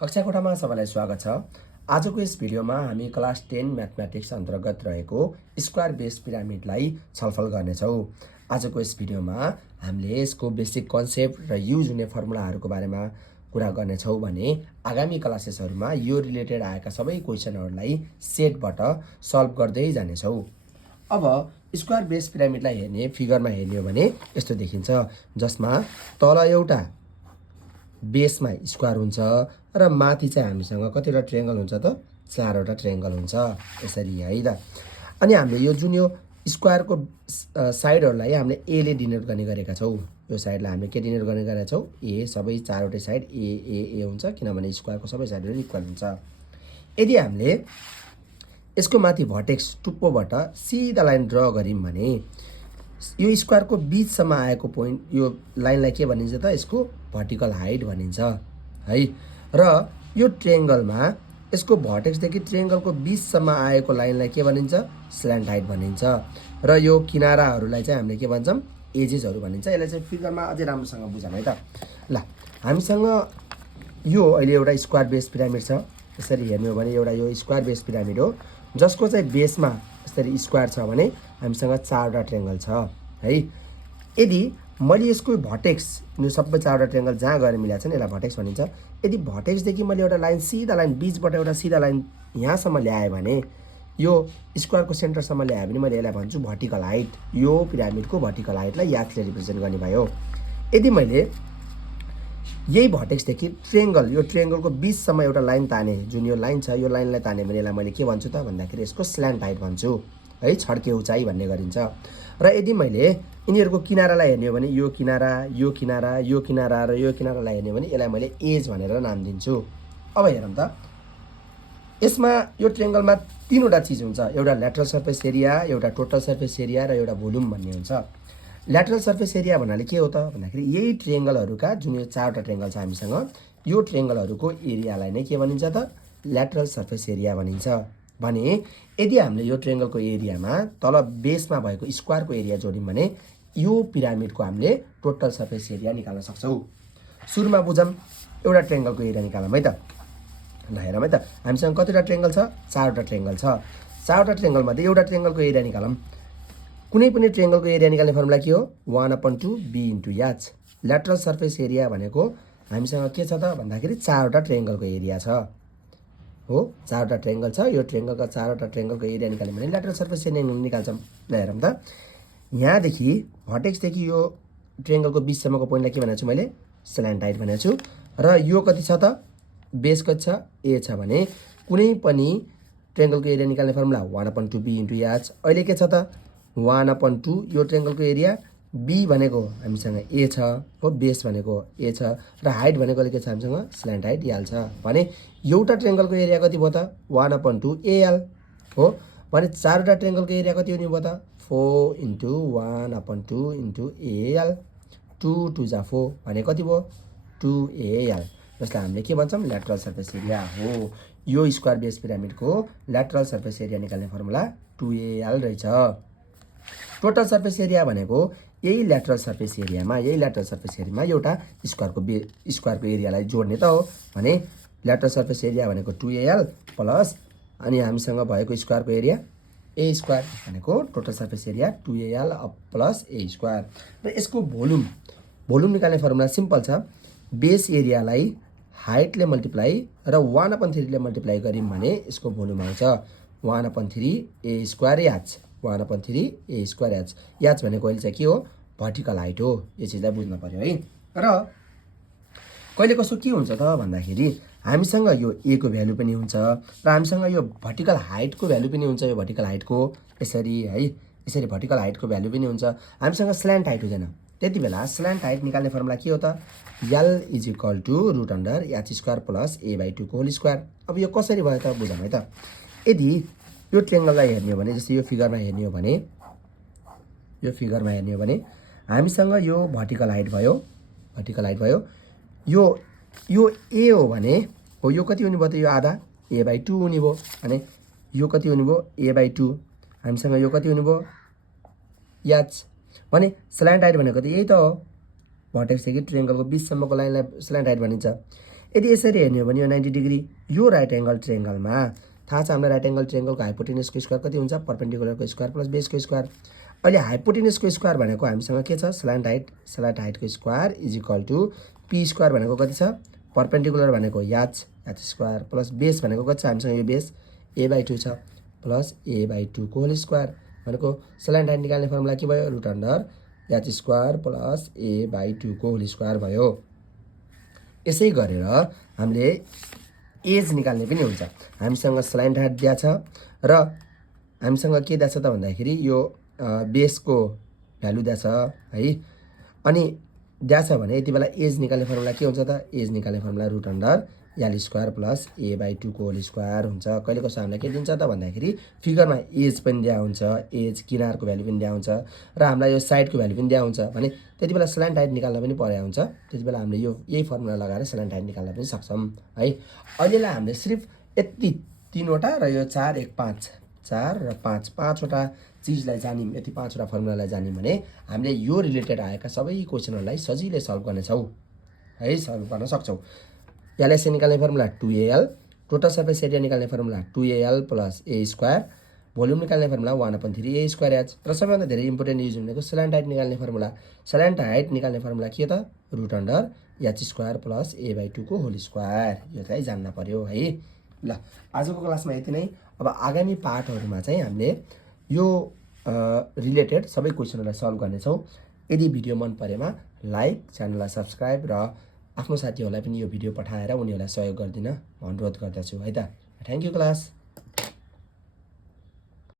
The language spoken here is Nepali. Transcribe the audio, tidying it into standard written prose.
कक्षा कोठामा सबैलाई स्वागत छ। आजको यस भिडियोमा हामी क्लास 10 म्याथमेटिक्स अन्तर्गत रहेको स्क्वायर बेस पिरामिडलाई छलफल गर्नेछौँ। आजको यस भिडियोमा हामीले यसको बेसिक कन्सेप्ट र युज हुने फर्मुलाहरूको बारेमा कुरा गर्नेछौँ भने आगामी क्लासेसहरूमा यो रिलेटेड आएका सबै क्वेसनहरूलाई सेटबाट सल्भ गर्दै जानेछौँ। अब स्क्वायर बेस पिरामिडलाई हेर्ने फिगरमा हेर्ने हो भने यस्तो देखिन्छ, जसमा तल एउटा बेसमा स्क्वायर हुन्छ र माथि चाहिँ हामीसँग कतिवटा ट्रायंगल हुन्छ त 4वटा ट्रायंगल हुन्छ, यसरी है त। अनि हामीले यो जुन यो स्क्वायरको साइडहरूलाई हामीले ए ले डिनोट गर्ने गरेका छौँ। यो साइडलाई हामीले के डिनोट गर्ने गरेका छौँ? ए। सबै 4वटै साइड ए हुन्छ, किनभने स्क्वायरको सबै साइडहरू इक्वल हुन्छ। यदि हामीले यसको माथि भर्टेक्स टुप्पोबाट सिधा लाइन ड्र गऱ्यौँ भने यो स्क्वायरको बीचसम्म आएको पोइन्ट, यो लाइनलाई के भनिन्छ त? यसको भर्टिकल हाइट भनिन्छ है। र यो ट्रायंगलमा यसको भर्टेक्सदेखि ट्रायंगलको बीचसम्म आएको लाइनलाई के भनिन्छ? स्ल्यान्ट हाइट भनिन्छ। र यो किनाराहरूलाई चाहिँ हामीले के भन्छौँ? एजेसहरू भनिन्छ। यसलाई चाहिँ फिगरमा अझै राम्रोसँग बुझौँ है त। ल, हामीसँग यो अहिले एउटा स्क्वायर बेस पिरामिड छ। यसरी हेर्नु हो भने एउटा यो स्क्वायर बेस पिरामिड हो, जसको चाहिँ बेसमा यसरी स्क्वायर छ भने हामीसँग 4वटा ट्रायंगल छ है। यदि मैले यसको भर्टेक्स, यो सबै 4वटा ट्रायंगल जहाँ गएर मिलाएको छ नि, यसलाई भर्टेक्स भनिन्छ। यदि भर्टेक्सदेखि मैले एउटा लाइन सिधा लाइन बीचबाट एउटा सिधा लाइन यहाँसम्म ल्याएँ भने, यो स्क्वायरको सेन्टरसम्म ल्याएँ भने मैले यसलाई भन्छु भर्टिकल हाइट। यो पिरामिडको भर्टिकल हाइटलाई याक्सले रिप्रेजेन्ट गर्ने भयो। यदि मैले यही भर्टेक्सदेखि ट्रायंगल, यो ट्रायंगलको बीचसम्म एउटा लाइन ताने, जुन यो लाइन छ, यो लाइनलाई ताने भने यसलाई मैले के भन्छु त भन्दाखेरि यसको स्ल्यान्ट हाइट भन्छु है, छड्के उचाइ भन्ने गरिन्छ। र यदि मैले यिनीहरूको किनारालाई हेर्ने हो भने यो किनारा, यो किनारा, यो किनारा र यो किनारालाई हेर्ने हो भने यसलाई मैले एज भनेर नाम दिन्छु। अब हेरौँ त, यसमा यो ट्रायंगलमा 3वटा चिज हुन्छ। एउटा ल्याटरल सर्फेस एरिया, एउटा टोटल सर्फेस एरिया र एउटा भोल्युम भन्ने हुन्छ। ल्याटरल सर्फेस एरिया भन्नाले के हो त भन्दाखेरि यही ट्रायंगलहरूका, जुन यो 4वटा ट्रायंगल छ हामीसँग, यो ट्रायंगलहरूको एरियालाई नै के भनिन्छ त? ल्याटरल सर्फेस एरिया भनिन्छ। भने यदि हामीले यो ट्रायंगलको एरियामा तल बेसमा भएको स्क्वायरको एरिया जोड्यौँ भने यो पिरामिडको हामीले टोटल सर्फेस एरिया निकाल्न सक्छौँ। सुरुमा बुझौँ, एउटा ट्रायंगलको एरिया निकालौँ है त। ल हेरौँ है त, हामीसँग कतिवटा ट्रायंगल छ? 4वटा ट्रायंगल छ। 4वटा ट्रायंगलमध्ये एउटा ट्रायंगलको एरिया निकालौँ। कुनै पनि ट्रायंगलको एरिया निकाल्ने फर्मुला के हो? 1/2 b * h। Lateral surface area भनेको हामीसँग के छ त भन्दाखेरि 4वटा ट्रायंगलको एरिया छ हो। 4वटा ट्रायंगल छ, यो ट्रायंगलका 4वटा ट्रायंगलको एरिया निकाल्यौँ भने ल्याटरल सर्फेस एरिया निकाल्छौँ। ल हेरौँ त, यहाँदेखि भर्टेक्सदेखि यो ट्रायंगलको बीचसम्मको पोइन्टलाई के भनेको छु मैले? स्ल्यान्ट हाइट भनेको छु। र यो कति छ त? बेस कति छ? ए छ भने कुनै पनि ट्रायंगलको एरिया निकाल्ने फर्मुला 1/2 b * h। अहिले के छ त? 1/2 यो ट्रायंगलको एरिया, बी भनेको हामीसँग ए छ हो, बेस भनेको ए छ, र हाइट भनेको के छ हामीसँग? स्ल्यान्ट हाइट एल छ। भने एउटा ट्रायंगलको एरिया कति भयो त? 1/2 एल हो। भने 4वटा ट्रायंगलको एरिया कति हुने भयो त? 4 * 1/2 एल। 2 * 2 = 4 भने कति भयो? 2 एल, जसलाई हामीले के भन्छौँ? ल्याटरल सर्फेस एरिया हो। यो स्क्वायर बेस पिरामिडको ल्याटरल सर्फेस एरिया निकाल्ने फर्मुला 2 एल रहेछ। टोटल सर्फेस एरिया भनेको यही ल्याटरल सर्फेस एरियामा, एउटा स्क्वायरको एरियालाई जोड्ने त हो। भने ल्याटरल सर्फेस एरिया भनेको 2 एल प्लस अनि हामीसँग भएको स्क्वायरको एरिया ए स्क्वायर भनेको total surface area 2 l plus a square. र यसको भोल्युम निकाल्ने फर्मुला सिम्पल छ। बेस एरियालाई हाइटले मल्टिप्लाई र 1/3 ले मल्टिप्लाई गऱ्यौँ भने यसको भोल्युम आउँछ 1/3 ए स्क्वायर h। 1/3 ए स्क्वायर h। h भनेको अहिले चाहिँ के हो? भर्टिकल हाइट हो। यो चिजलाई बुझ्नु पर्यो है। र कहिले कसो के हुन्छ त भन्दाखेरि हामीसँग यो ए को भ्यालु पनि हुन्छ र हामीसँग यो भर्टिकल हाइटको भ्यालु पनि हुन्छ। यो भर्टिकल हाइटको यसरी है, यसरी भर्टिकल हाइटको भ्यालु पनि हुन्छ। हामीसँग स्ल्यान्ट हाइट हुँदैन। त्यति बेला स्ल्यान्ट हाइट निकाल्ने फर्मुला के हो त? L = √h² + a/2 को होल स्क्वायर। अब यो कसरी भयो त बुझौँ है त। यदि यो ट्रायंगललाई हेर्ने हो भने, जस्तै यो फिगरमा हेर्ने हो भने, हामीसँग यो भर्टिकल हाइट भयो, यो ए हो भने हो, यो कति हुने भयो त? यो आधा a/2 हुने भयो। भने यो कति हुने भयो? a/2। हामीसँग यो कति हुने भयो? h। भने स्ल्यान्ट हाइट भनेको त यही त हो, भर्टेक्सदेखि ट्रायंगलको बीचसम्मको लाइनलाई स्ल्यान्ट हाइट भनिन्छ। यदि यसरी हेर्ने हो भने यो 90 डिग्री यो राइट एङ्गल ट्रायङ्गलमा थाहा छ हामीलाई राइट एङ्गल ट्रायङ्गलको हाइपोटेन्युसको स्क्वायर कति हुन्छ परपेन्डिकुलरको स्क्वायर प्लस बेसको स्क्वायर। अहिले हाइपोटेन्युसको स्क्वायर भनेको हामीसँग के छ स्ल्यान्ट हाइटको square is equal to p square भनेको कति छ परपेन्डिकुलर भनेको याच स्क्वायर प्लस बेस भनेको कति छ हामीसँग यो बेस a/2 छ प्लस a/2 को होल स्क्वायर भनेको स्ल्यान्ट हाइट निकाल्ने फर्मुला के भयो रुट अन्डर याच स्क्वायर प्लस a/2 को होल स्क्वायर भयो। यसै गरेर हामीले एज निकाल्ने पनि हुन्छ। हामीसँग स्ल्यान्ट हाइट दिया छ र हामीसँग के दिया छ त भन्दाखेरि यो बेसको भ्यालु दिया छ है। अनि दिया छ भने यति बेला एज निकाल्ने फर्मुला के हुन्छ त एज निकाल्ने फर्मुला रुट अन्डर याल स्क्वायर प्लस a/2 को होल स्क्वायर हुन्छ। कहिले कसो हामीलाई के दिन्छ त भन्दाखेरि फिगरमा एज पनि दिया हुन्छ एज किनारको भ्यालु पनि दिया हुन्छ र हामीलाई यो साइडको भ्यालु पनि दिया हुन्छ भने त्यति बेला स्ल्यान्ट हाइट निकाल्न पनि पर्या हुन्छ। त्यति बेला हामीले यही फर्मुला लगाएर स्ल्यान्ट हाइट निकाल्न पनि सक्छौँ है। अहिलेलाई हामीले सिर्फ यति 3वटा र यो 4 1 5 4 र 5 5वटा चिजलाई जान्यौँ यति 5वटा फर्मुलालाई जान्यौँ भने हामीले यो रिलेटेड आएका सबै क्वेसनहरूलाई सजिलै सल्भ गर्नेछौँ है सल्भ गर्न सक्छौँ। एलएसए निकाल्ने formula 2al total surface area निकाल्ने formula 2al plus a square volume निकाल्ने फर्मुला 1/3 a स्क्वायर एच र सबैभन्दा धेरै इम्पोर्टेन्ट युज हुनेको स्ल्यान्ट हाइट निकाल्ने फर्मुला निकाल्ने फर्मुला के त root under h square plus a/2 को होल स्क्वायर यो चाहिँ जान्न पर्यो है। ल आजको क्लासमा यति नै। अब आगामी पाठहरूमा चाहिँ हामीले यो रिलेटेड सबै क्वेसनहरूलाई सल्भ गर्नेछौँ। यदि भिडियो मन परेमा लाइक च्यानललाई सब्सक्राइब र आफ्नो साथीहरूलाई पनि यो भिडियो पठाएर उनीहरूलाई सहयोग गरिदिन अनुरोध गर्दछु है त। Thank you class.